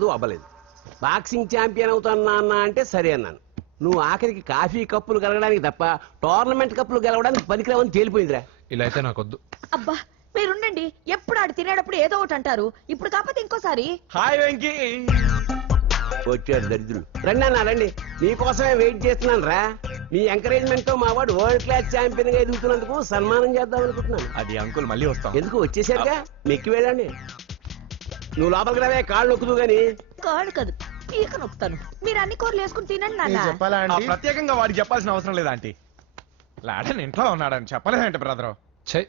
చదువు అవ్వలేదు. Boxing champion అవుతానా అన్న అంటే సరే అన్నాను. నువ్వు ఆఖరికి కాఫీ కప్పులు గెలవడానికి తప్ప టోర్నమెంట్ కప్పులు గెలవడానికి పనికిరావని తేలిపోయిందిరా. ఇలా అయితే నాకొద్దు. అబ్బా మీరుండండి, ఎప్పుడు ఆడు తినేటప్పుడు ఏదో ఒకటి అంటారు. ఇప్పుడు కాకపోతే ఇంకోసారి. హాయ్ వెంకీ. వచ్చాడు దరిద్రులు. రండి అన్న రండి, మీకోసమే వెయిట్ చేస్తున్నాను రా. మీ ఎంకరేజ్మెంట్ తో మా వాడు వరల్డ్ క్లాస్ ఛాంపియన్ గా ఎదుగుతున్నందుకు సన్మానం చేద్దాం అనుకుంటున్నాను. అది అంకుల్ మళ్ళీ వస్తాం. ఎందుకు వచ్చేసరిగా మెక్కి వెళ్ళండి. నువ్వు లోపలికి రావే, కాళ్ళు నొక్కుదు గాని. కాడు కాదు, పీక నొక్కుతాను. మీరు అన్ని కూరలు వేసుకుని తినండి నాన్న. ప్రత్యేకంగా వాడికి చెప్పాల్సిన అవసరం లేదా ఆంటీ? లాడన్ ఇంట్లో ఉన్నాడని చెప్పలేదంటే బ్రదర్. ఛై,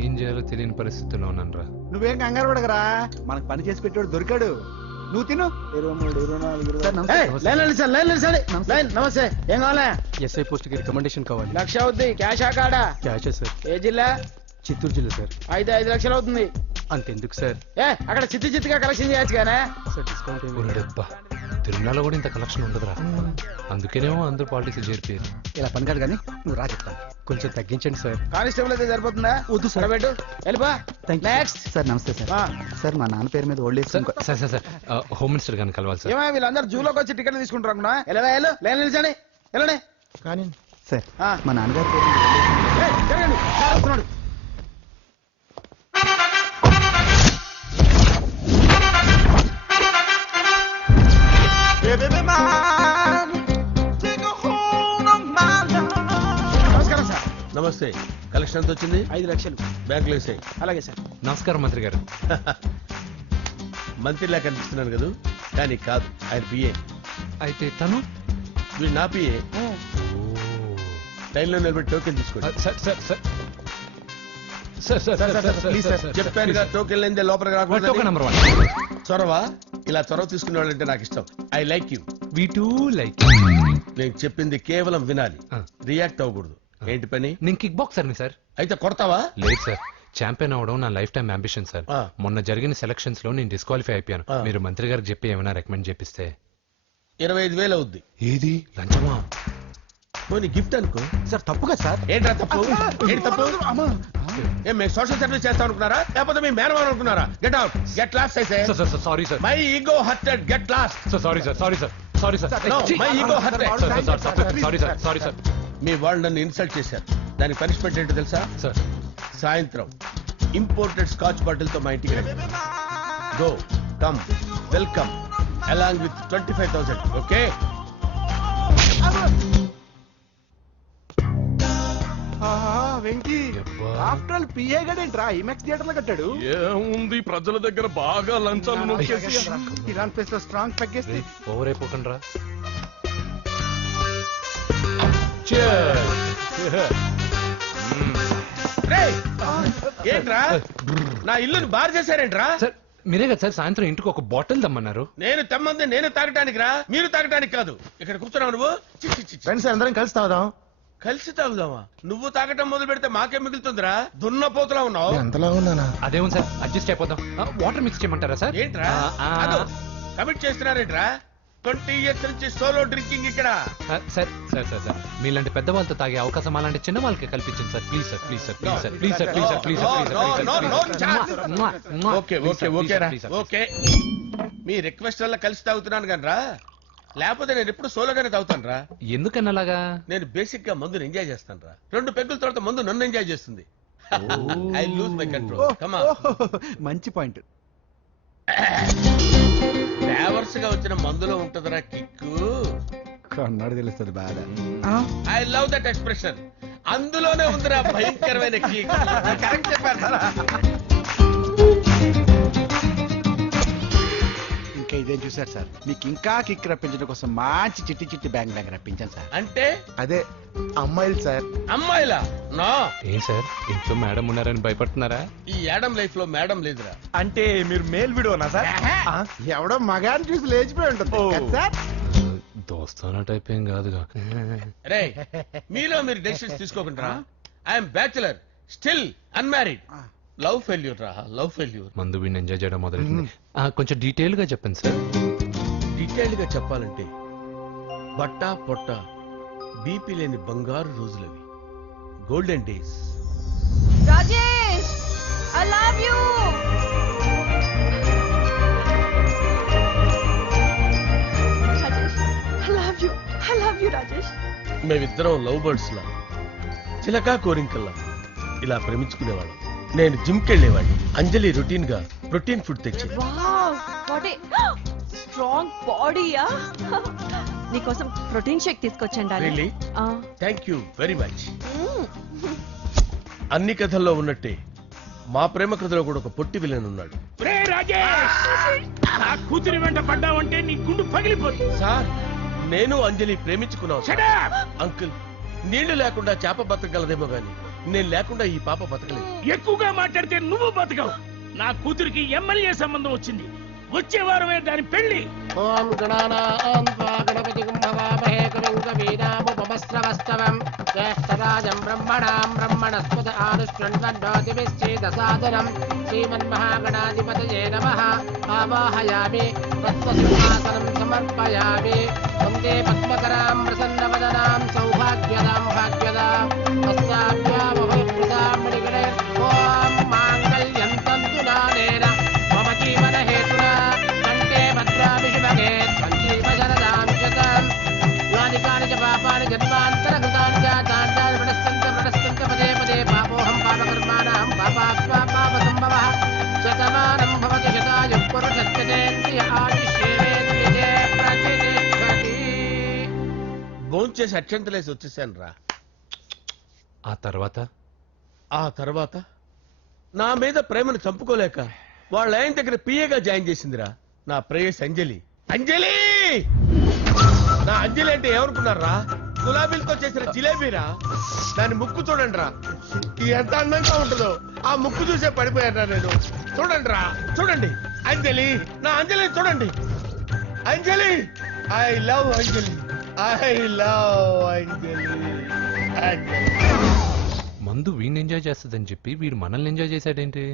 ఏం చేయాలో తెలియని పరిస్థితుల్లో ఉన్నాను రా. నువ్వేం కంగారు పడగరా, మనకు పని చేసి పెట్టాడు దొరికాడు. నువ్వు తిను. 23, 24, నమస్తే. ఏం కావాలా? ఎస్ఐ పోస్ట్ కి రికమెండేషన్ కావాలి. 1,00,000 అవుద్ది. క్యాష్ ఆ కార్డా? Cash sir. ఏ జిల్లా? చిత్తూరు జిల్లా సార్. అయితే 5 లక్షలు అవుతుంది. అంతెందుకు సార్? అక్కడ చిత్తుగా కలెక్షన్ చేయొచ్చు కానీ సార్ డిస్కౌంట్ ఏమి? డబ్బా, తిరుమలలో కూడా ఇంత కలెక్షన్ ఉండదురా. అందుకేనేమో అందరూ పాలిటిక్స్ చేరిపోయారు. ఇలా పని కాదు కానీ నువ్వు రా చెప్తాను. కొంచెం తగ్గించండి సార్. కానిస్టేబుల్ అయితే సరిపోతుందా? వద్దు సార్. పెట్టు వెళ్ళిపా. నెక్స్ట్ సార్ నమస్తే సార్. సార్ మా నాన్న పేరు మీద old age sir sir sir sir home minister గారిని కలవాలి సార్. ఏమో వీళ్ళందరూ జూలోకి వచ్చి టికెట్ తీసుకుంటారు అనుకున్నా. వెళ్ళు లైన్ నిలిచండి. వెళ్ళండి కానీ సార్ మా నాన్నగారి పేరు మీద జరగండి. వస్తున్నాడు. నమస్కారం సార్. నమస్తే. కలెక్షన్ ఎంత వచ్చింది? 5 లక్షలు. బ్యాంకులో వేసాయి. అలాగే సార్. నమస్కారం మంత్రి గారు. మంత్రిలా కనిపిస్తున్నాను కదా, కానీ కాదు, ఆయన పిఏ. అయితే తను వీడు నా పిఏ. లైన్లో నిలబెట్టి టోకెన్ తీసుకోండి. Sir sir sir sir sir please sir. చెప్పానుగా, టోకెన్ లేనిదే లోపలికి టోకెన్ రాకూడదు. నెంబర్ 1. చొరవ, ఇలా చొరవ తీసుకునే వాళ్ళంటే నాకు ఇష్టం. I like you. We two like. నేను చెప్పింది కేవలం వినాలి, రియాక్ట్ అవ్వకూడదు. ఏంటి పని? నేను కిక్ బాక్సర్ని సార్. అయితే కొడతావా? లేదు సార్, ఛాంపియన్ అవడం నా లైఫ్ టైం అంబిషన్ సార్. ఆ. మొన్న జరిగిన సెలక్షన్స్ లో నేను డిస్క్వాలిఫై అయిపోయాను. ఆ. మీరు మంత్రి గారికి చెప్పి ఏమైనా రికమెండ్ చేపిస్తే. 25,000 అవుద్ది. ఏది లంచమా? పోనీ గిఫ్ట్ అనుకో. సార్ తప్పుగా సార్. ఏంట్రా తప్పు? ఏంటి తప్పు? ఏం మేము సోషల్ సర్వీస్ చేస్తాం అనుకున్నారా, లేకపోతే మీ మేనమాన్ అనుకున్నారా? Get out, get lost. అయితే sorry sir. My ego hurted, get lost. Sorry sir. Sorry sir. Sorry sir. No, my ego hurt. Sorry sir. Sorry sir. మీ వాళ్ళు నన్ను ఇన్సల్ట్ చేశారు. దానికి పనిష్మెంట్ ఏంటో తెలుసా? సార్ సాయంత్రం ఇంపోర్టెడ్ స్కాచ్ బాటిల్ తో మా ఇంటికి రండి. Go come welcome along with 25,000. Okay? Venky after all PA గడేంట్రా ఇమెక్స్ థియేటర్ లో కట్టాడు. ఏముంది, ప్రజల దగ్గర బాగా లంచాలు నొక్కేసి ఇరాన్ ప్లేస్ లో స్ట్రాంగ్ తగ్గేస్తే ఓవర్ అయిపోకండి రా. రేయ్, ఏంట్రా నా ఇల్లుని బార్ చేశారేంట్రా? సార్ మీరే కదా సార్ సాయంత్రం ఇంటికి ఒక బాటిల్ దమ్మన్నారు. నేను తెమ్మంది నేను తాగటానికి రా, మీరు తాగటానికి కాదు. ఇక్కడ కూర్చున్నావు నువ్వు. ఫ్రెండ్స్ అందరం కలిసి తాగుదాం. కలిసి తాగుదామా? నువ్వు తాగటం మొదలు పెడితే మాకే మిగులుతుందిరా. దున్నపోతులా ఉన్నావు. ఎంతలా ఉన్నానా? అదేమో సార్ అడ్జస్ట్ అయిపోదాం. వాటర్ మిక్స్ చేయమంటారా సార్? ఏంట్రా కమిట్ చేస్తున్నారేంట్రా? 20 years నుంచి సోలో డ్రింకింగ్ ఇక్కడ. సార్ సార్ సార్ సార్ మీలాంటి పెద్ద వాళ్ళతో తాగే అవకాశం అలాంటి చిన్న వాళ్ళకి కల్పించండి sir. Please sir. Please sir. Please sir. Please sir. Please sir. Please sir. Okay okay okay రా. ఓకే, మీ రిక్వెస్ట్ వల్ల కలిసి తాగుతున్నాను కానీ రా, లేకపోతే నేను ఎప్పుడు సోలోగానే తాగుతాను రా. ఎందుకన్నా అలాగా? నేను బేసిక్ గా మందుని ఎంజాయ్ చేస్తాను రా. 2 పెగ్గుల తర్వాత మందు నన్ను ఎంజాయ్ చేస్తుంది. I lose my control. Come on. మంచి పాయింట్. ఫ్లేవర్స్ గా వచ్చిన మందులో ఉంటదిరా కిక్కు. కన్నాడు తెలుస్తుంది బాగా. I love that expression. అందులోనే ఉందిరా భయంకరమైన కిక్. కరెక్ట్ చెప్పారు. ఇంకా ఇదేం చూసారు సార్, మీకు ఇంకా కిక్ రప్పించడం కోసం మంచి చిట్టి చిట్టి బ్యాంక్ బ్యాంక్ రప్పించాను సార్. అంటే అదే అమ్మాయిలు సార్. అమ్మాయిలా? నా ఏం సార్ ఇంట్లో మేడం ఉన్నారని భయపడుతున్నారా? ఈ యాడమ్ లైఫ్ లో మేడం లేదురా. అంటే మీరు మేల్ వీడియోనా సార్? ఎవడో మగాన్ని చూసి లేచిపోయి ఉంటుంది కదా సార్. దోస్తానా టైప్ ఏం కాదుగా. రే, మీలో మీరు డెసిషన్స్ తీసుకోకుండా. I'm bachelor, still unmarried. Love failure రా, లవ్ ఫెయిల్యూర్. మందు వీడిని ఎంజాయ్ చేయడం మొదలైంది. కొంచెం డీటెయిల్ గా చెప్పండి సార్. డీటెయిల్డ్ గా చెప్పాలంటే బట్టా పొట్ట బీపీ లేని బంగారు రోజులవి, golden days. Rajesh, I love you. మేమిద్దరం లవ్ బర్డ్స్ లా చిలకా కోరింకల్లా ఇలా ప్రేమించుకునేవాళ్ళం. నేను జిమ్ కెళ్ళేవాడిని, అంజలి రొటీన్ గా ప్రోటీన్ ఫుడ్ తెచ్చేది. వావ్ వాట్ ఏ స్ట్రాంగ్ బాడీయా. నీకోసం ప్రోటీన్ షేక్ తీసుకొచ్చండి Really? Thank you very much. అన్ని కథల్లో ఉన్నట్టే మా ప్రేమ కథలో కూడా ఒక పొట్టి విలన్ ఉన్నాడు. కూతురి వెంట పడ్డావంటే నీ గుండు పగిలిపోతుంది. సార్ నేను అంజలి ప్రేమించుకున్నాను. అంకుల్, నీళ్లు లేకుండా చేప బతకగలదేమో గాని నేను లేకుండా ఈ పాప బతకలేదు. ఎక్కువగా మాట్లాడితే నువ్వు బతకవు. నా కూతురికి ఎమ్మెల్యే సంబంధం వచ్చింది. వచ్చే వారమే దాని పెళ్లి. ఓం గణానాం త్వా గణపతిం భవామహే కవిం కవీనాముపమస్రవస్తవం జ్యేష్ఠరాజం బ్రహ్మణాం బ్రహ్మణస్పద ఆనుష్ణ్వన్నోతిభిశ్చేదసాదనం శ్రీమన్మహాగణాధిపతయే నమః. ఆవాహయామి తత్వసింహాసనం సమర్పయామి. వందే పద్మకరాం ప్రసన్నవదనాం సౌభాగ్యదాం భాగ్యదాం హస్తాభ్యామభయప్రదాం మణిగణే. ఓం మాంగళ్యం తంతు నానేన మమ జీవన హేతునా కంఠే భద్రామి శుభగే సంజీవశరదాం శతం. యాని కాని చ పాపాని జన్మాంతరకృతాని జాతాని ప్రణశ్యంత పదే పదే పాపోహం పాపకర్మాణం పాపాత్మా పాపసంభవః. శతమానం భవతి శతాయుః పురుషస్యేంద్రియ ఆయుష్యేంద్రియే ప్రతిష్టతి. భోంచేసి అక్షంతలేసి వచ్చేసాను రా. ఆ తర్వాత ఆ తర్వాత నా మీద ప్రేమను చంపుకోలేక వాళ్ళ ఆయన దగ్గర పిఏగా జాయిన్ చేసిందిరా నా ప్రేయస్ అంజలి. అంజలి నా అంజలి అంటే ఏమనుకున్నారా? గులాబీలతో చేసిన జిలేబీరా. దాని ముక్కు చూడండి రా, ఎంత అందంగా ఉంటుందో. ఆ ముక్కు చూసే పడిపోయారా నేను. చూడండి రా, చూడండి అంజలి, నా అంజలి చూడండి. Anjali, I love Anjali, I love Anjali. Anjali మందు వీడిని ఎంజాయ్ చేస్తుందని చెప్పి వీడు మనల్ని ఎంజాయ్ చేశాడేంటి?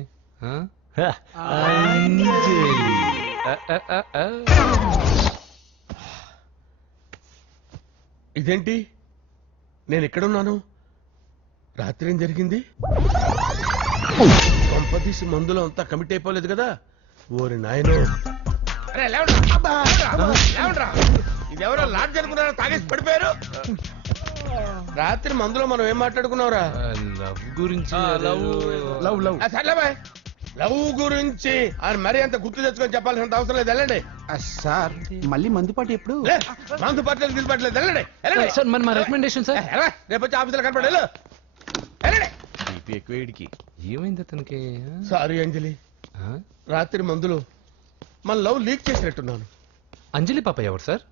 ఆ? ఇదేంటి, నేను ఎక్కడున్నాను? రాత్రి ఏం జరిగింది? కొంపదీసి మందులో అంతా కమిట్ అయిపోలేదు కదా? ఓరి నాయనో. ఇదెవరో లాడ్జ్ అనుకున్నారా? తాగేసి పడిపోయారు. రాత్రి మందులో మనం ఏం మాట్లాడుకున్నావురా? లవ్ గురించి లవ్ లవ్ సర్లే బాయ్. లవ్ గురించి అని మరీ అంత గుర్తు తెచ్చుకొని చెప్పాల్సినంత అవసరం లేదు. వెళ్ళండి సార్ మళ్ళీ మందుపాటి ఎప్పుడు? మందు పట్టలేదు నిలబట్టలేదు. వెళ్ళండి వెళ్ళండి. సార్ మన రికమెండేషన్ సార్. రేపు వచ్చి ఆఫీసులో కనపడి వెళ్ళు. వెళ్ళండి. ఎక్కువ వేడికి ఏమైంది అతనికి? సారీ అంజలి, రాత్రి మందులో మన లవ్ లీక్ చేసినట్టున్నాను. అంజలి పాప ఎవరు సార్?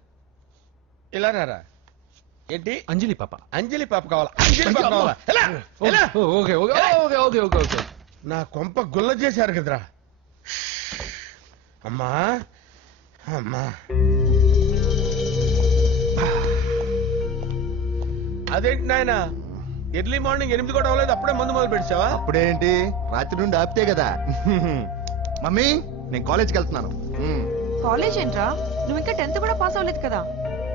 ఇలా రారా. ఏంటి అంజలి పాప? అంజలి పాప కావాలా? అంజలి పాప కావాలా? ఎలా? ఎలా? Okay okay okay okay okay okay. నా కొంప గుల్ల చేశారు కదరా. అమ్మా అమ్మా, అదేంటి నాయన ఎర్లీ మార్నింగ్ 8 కూడా అవ్వలేదు, అప్పుడే మందు మొదలు పెట్టావా? అప్పుడేంటి, రాత్రి నుండి ఆపితే కదా. మమ్మీ నేను కాలేజ్కి వెళ్తున్నాను. కాలేజ్ ఏంట్రా? నువ్వు ఇంకా 10th కూడా పాస్ అవ్వలేదు కదా.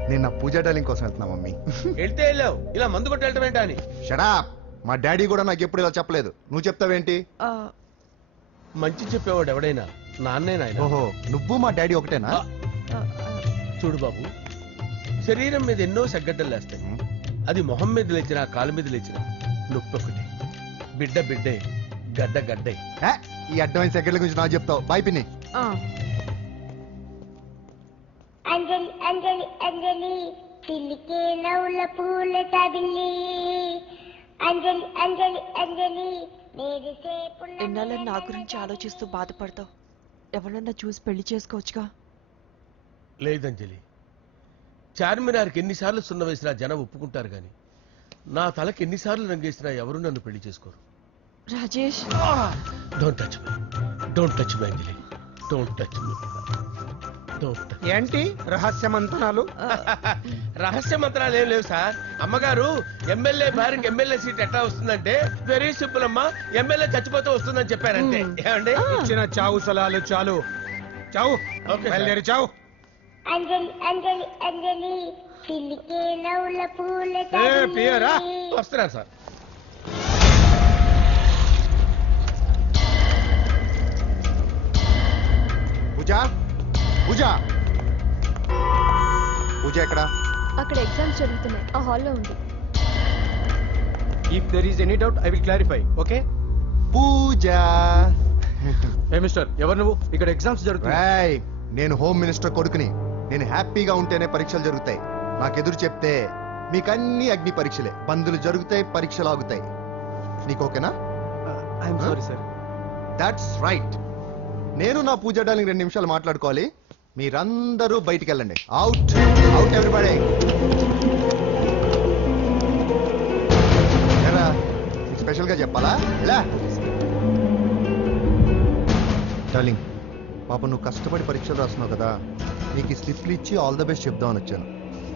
నేను నా పూజా డాలింగ్ కోసం వెళ్తున్నా మమ్మీ. వెళ్తే వెళ్ళావు, ఇలా మందు కొట్టి వెళ్ళటం ఏంటా అని. షడా, మా డాడీ కూడా నాకు ఎప్పుడు ఇలా చెప్పలేదు. నువ్వు చెప్తావేంటి? మంచి చెప్పేవాడు ఎవడైనా నాన్నే నాయన. ఓహో, నువ్వు మా డాడీ ఒకటేనా? చూడు బాబు, శరీరం మీద ఎన్నో సగ్గడ్డలు లేస్తాయి. అది మొహం మీద లేచినా కాలు మీద లేచినా నొప్పి ఒకటి. బిడ్డ బిడ్డే, గడ్డ గడ్డే. ఈ అడ్వాన్స్ సెకండ్ల గురించి నాకు చెప్తావు. బాయ్ పిన్ని. అంజలి అంజలి అంజలి పిల్లికే నవ్వుల పూల తబిల్లి. అంజలి అంజలి అంజలి ఎన్నాళ్ళ నా గురించి ఆలోచిస్తూ బాధపడతావు. ఎవరన్నా చూసి పెళ్లి చేసుకోవచ్చుగా. లేదంజలి, చార్మినార్కి ఎన్నిసార్లు సున్న వేసినా జనం ఒప్పుకుంటారు గాని నా తలకి ఎన్నిసార్లు రంగేసినా ఎవరు నన్ను పెళ్లి చేసుకోరు. Rajesh, don't touch me, don't touch me Anjali, don't touch me. ఏంటి రహస్య మంత్రాలు? రహస్య మంత్రాలు ఏం లేవు సార్. అమ్మగారు ఎమ్మెల్యే భార్యకి ఎమ్మెల్యే సీట్ ఎట్లా వస్తుందంటే వెరీ సింపుల్ అమ్మా, ఎమ్మెల్యే చచ్చిపోతే వస్తుందని చెప్పారంటే. ఏమండి, ఇచ్చిన చావు సలాలు చాలు. చావు, బయలుదేరి చావు. అంజలి అంజలి అంజలి పిల్లికే నవ్వుల పూల పియరా వస్తున్నారు సార్. పూజ పూజ పూజ ఎక్కడ? అక్కడ ఎగ్జామ్స్ జరుగుతున్నాయి, ఆ హాల్లో ఉంది. If there is any doubt I will clarify. Okay Pooja. ఏ మిస్టర్, ఎవరు నువ్వు? ఇక్కడ ఎగ్జామ్స్ జరుగుతున్నాయి. రాయ్, నేను హోమ్ మినిస్టర్ కొడుకుని. నేను హ్యాపీగా ఉంటేనే పరీక్షలు జరుగుతాయి. నాకెదురు చెప్తే మీకన్నీ అగ్ని పరీక్షలే. బందులు జరుగుతాయి, పరీక్షలు ఆగుతాయి. నీకు ఓకేనా? I'm sorry sir. That's right. నేను నా పూజ డార్లింగ్ 2 నిమిషాలు మాట్లాడుకోవాలి. మీరందరూ బయటికి వెళ్ళండి. Out out everybody. ఎరా, స్పెషల్ గా చెప్పాలా? ఇలా డార్లింగ్, పాప నువ్వు కష్టపడి పరీక్షలు రాస్తున్నావు కదా, నీకు ఈ స్లిప్లు ఇచ్చి ఆల్ ద బెస్ట్ చెప్దామని వచ్చాను.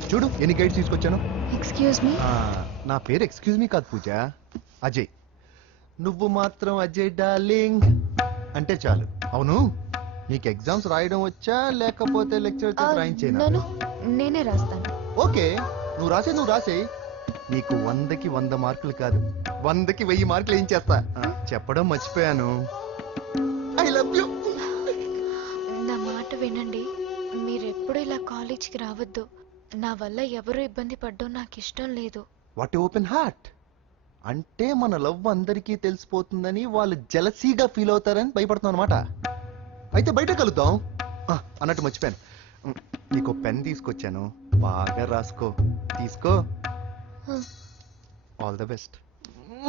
చూడు ఎన్ని గైడ్స్ తీసుకొచ్చాను. Excuse me. నా పేరు ఎక్స్క్యూజ్ మీ కాదు పూజ, అజయ్. నువ్వు మాత్రం అజయ్ డార్లింగ్ అంటే చాలు. అవును, నీకు ఎగ్జామ్స్ రాయడం వచ్చా లేకపోతే లెక్చర్ రాయించేనా? నేనే రాస్తాను. ఓకే, నువ్వు రాసే. నీకు 100కి 100 మార్కులు కాదు, 100కి 1000 మార్కులు ఏం చేస్తా. చెప్పడం మర్చిపోయాను. I love you. నా మాట వినండి, మీరెప్పుడు ఇలా కాలేజీకి రావద్దు. నా వల్ల ఎవరు ఇబ్బంది పడ్డం నాకు ఇష్టం లేదు. What open heart. అంటే మన లవ్ అందరికీ తెలిసిపోతుందని వాళ్ళు జలసీగా ఫీల్ అవుతారని భయపడుతున్నాను అనమాట. అయితే బయట కలుద్దాం. అన్నట్టు మర్చిపోయాను, నీకు పెన్ తీసుకొచ్చాను, బాగా రాసుకో. తీసుకో. All the best.